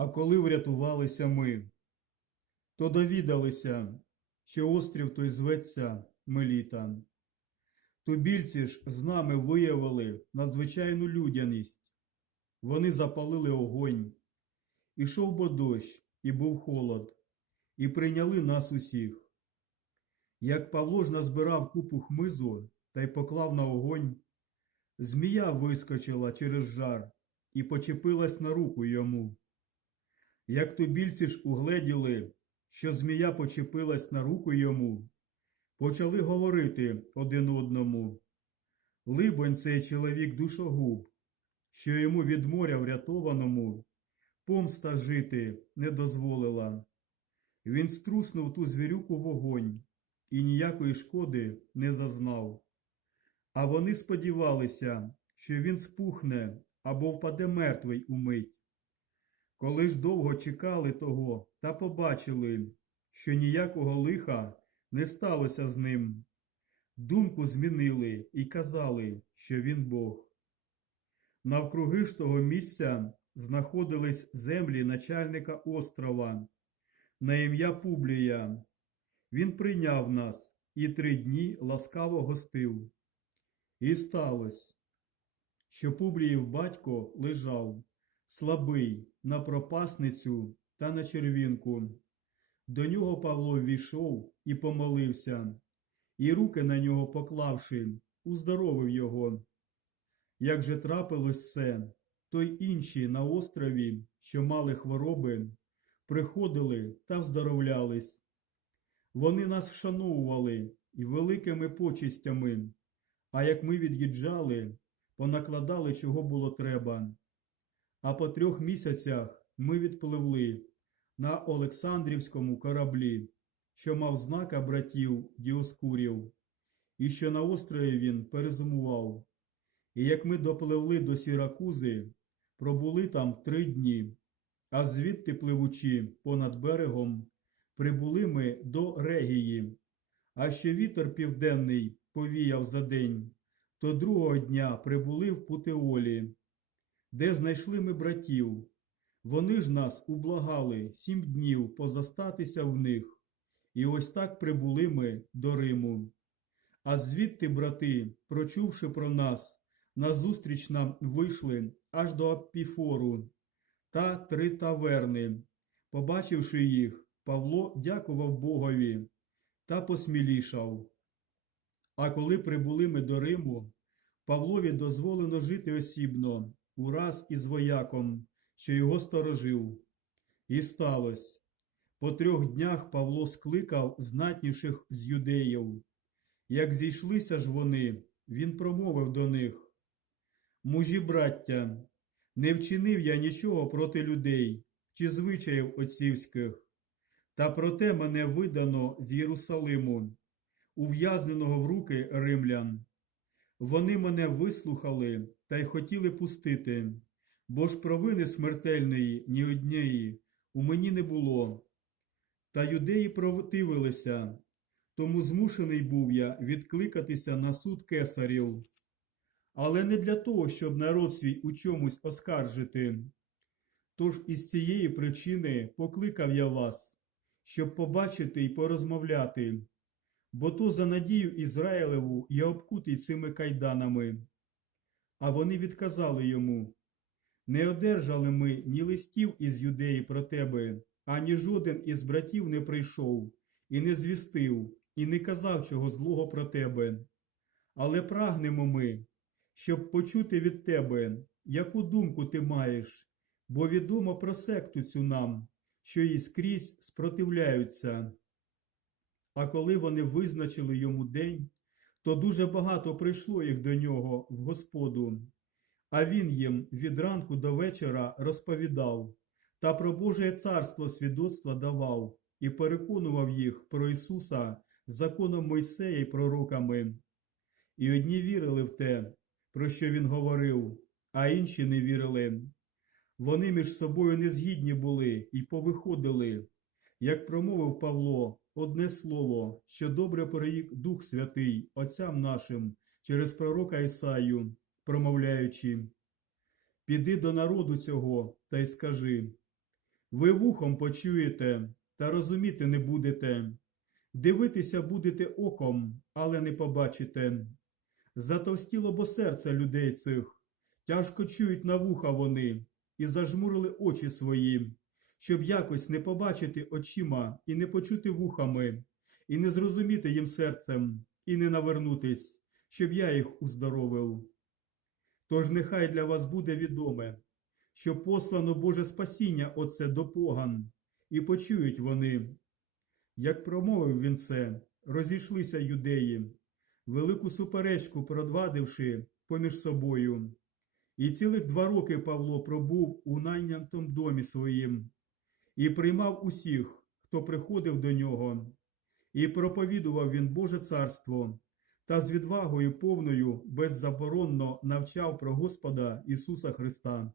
А коли врятувалися ми, то довідалися, що острів той зветься Меліта. Тубільці ж з нами виявили надзвичайну людяність. Вони запалили огонь. Ішов бо дощ, і був холод, і прийняли нас усіх. Як Павло ж назбирав купу хмизу та й поклав на огонь, змія вискочила через жар і почепилась на руку йому. Як тубільці ж угледіли, що змія почепилась на руку йому, почали говорити один одному. Либонь цей чоловік душогуб, що йому від моря врятованому помста жити не дозволила. Він струснув ту звірюку вогонь і ніякої шкоди не зазнав. А вони сподівалися, що він спухне або впаде мертвий умить. Коли ж довго чекали того та побачили, що ніякого лиха не сталося з ним, думку змінили і казали, що він Бог. Навкруги ж того місця знаходились землі начальника острова на ім'я Публія. Він прийняв нас і три дні ласкаво гостив. І сталося, що Публіїв батько лежав, слабий, на пропасницю та на червінку. До нього Павло ввійшов і помолився, і руки на нього поклавши, уздоровив його. Як же трапилось це, то й інші на острові, що мали хвороби, приходили та вздоровлялись. Вони нас вшановували і великими почистями, а як ми від'їжджали, понакладали, чого було треба. А по трьох місяцях ми відпливли на Олександрівському кораблі, що мав знака братів Діоскурів, і що на острові він перезимував. І як ми допливли до Сіракузи, пробули там три дні, а звідти пливучи понад берегом, прибули ми до Регії, а ще вітер південний повіяв за день, то другого дня прибули в Путеолі, де знайшли ми братів. Вони ж нас ублагали сім днів позастатися в них, і ось так прибули ми до Риму. А звідти, брати, прочувши про нас, назустріч нам вийшли аж до Апіфору та три таверни. Побачивши їх, Павло дякував Богові та посмілішав. А коли прибули ми до Риму, Павлові дозволено жити осібно, ураз із вояком, що його сторожив. І сталося. По трьох днях Павло скликав знатніших з юдеїв. Як зійшлися ж вони, він промовив до них Мужі браття, не вчинив я нічого проти людей чи звичаїв отцівських, та проте мене видано з Єрусалиму, ув'язненого в руки римлян. Вони мене вислухали та й хотіли пустити, бо ж провини смертельної ні однієї у мені не було. Та юдеї противилися, тому змушений був я відкликатися на суд кесарів але не для того, щоб народ свій у чомусь оскаржити. Тож із цієї причини покликав я вас, щоб побачити і порозмовляти, бо то за надію Ізраїлеву я обкутий цими кайданами. А вони відказали йому не одержали ми ні листів із юдеї про тебе, ані жоден із братів не прийшов, і не звістив, і не казав чого злого про тебе. Але прагнемо ми, щоб почути від тебе, яку думку ти маєш, бо відомо про секту цю нам, що їй скрізь спротивляються. А коли вони визначили йому день, то дуже багато прийшло їх до нього в Господу, а він їм від ранку до вечора розповідав та про Боже царство свідоцтва давав і переконував їх про Ісуса законом Мойсея і пророками. І одні вірили в те, про що він говорив, а інші не вірили. Вони між собою незгідні були і повиходили, як промовив Павло, одне слово, що добре переїк Дух Святий Отцям нашим через пророка Ісаю, промовляючи: Піди до народу цього та й скажи, Ви вухом почуєте, та розуміти не будете. Дивитися будете оком, але не побачите. Затовстіло бо серце людей цих, тяжко чують на вуха вони, і зажмурили очі свої, щоб якось не побачити очима і не почути вухами, і не зрозуміти їм серцем, і не навернутись, щоб я їх уздоровив. Тож нехай для вас буде відоме, що послано Боже спасіння оце до поган, і почують вони. Як промовив він це, розійшлися юдеї, велику суперечку продвадивши поміж собою. І цілих два роки Павло пробув у найнятому домі своїм, і приймав усіх, хто приходив до нього, і проповідував він Боже царство, та з відвагою повною беззаборонно навчав про Господа Ісуса Христа.